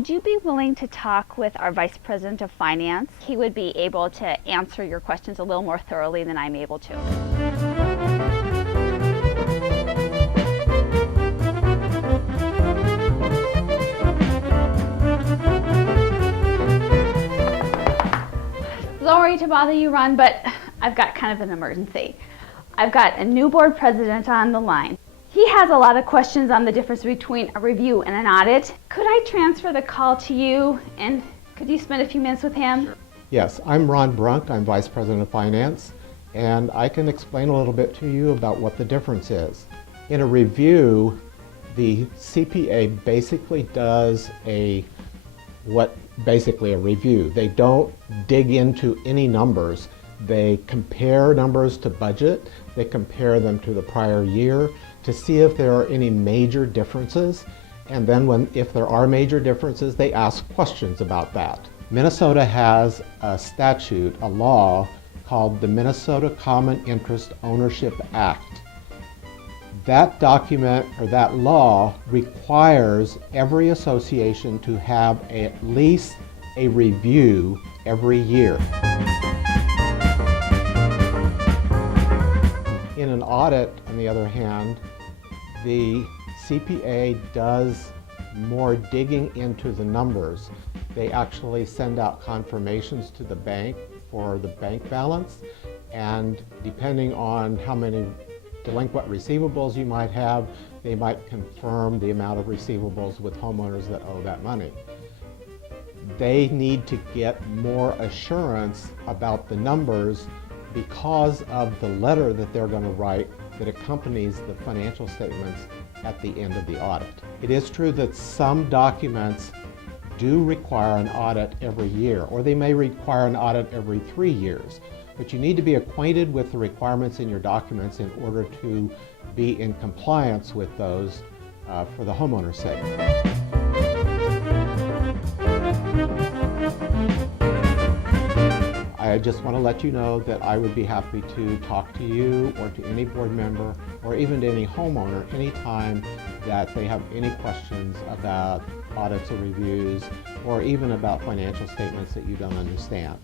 Would you be willing to talk with our Vice President of Finance? He would be able to answer your questions a little more thoroughly than I'm able to. Sorry to bother you, Ron, but I've got kind of an emergency. I've got a new board president on the line. He has a lot of questions on the difference between a review and an audit. Could I transfer the call to you, and could you spend a few minutes with him? Sure. Yes, I'm Ron Brunk. I'm Vice President of Finance, and I can explain a little bit to you about what the difference is. In a review, the CPA basically does basically a review. They don't dig into any numbers. They compare numbers to budget. They compare them to the prior year to see if there are any major differences. And then if there are major differences, they ask questions about that. Minnesota has a statute, a law, called the Minnesota Common Interest Ownership Act. That document, or that law, requires every association to have at least a review every year. In an audit, on the other hand, the CPA does more digging into the numbers. They actually send out confirmations to the bank for the bank balance, and depending on how many delinquent receivables you might have, they might confirm the amount of receivables with homeowners that owe that money. They need to get more assurance about the numbers because of the letter that they're going to write that accompanies the financial statements at the end of the audit. It is true that some documents do require an audit every year, or they may require an audit every 3 years. But you need to be acquainted with the requirements in your documents in order to be in compliance with those for the homeowner's sake. I just want to let you know that I would be happy to talk to you or to any board member or even to any homeowner anytime that they have any questions about audits or reviews or even about financial statements that you don't understand.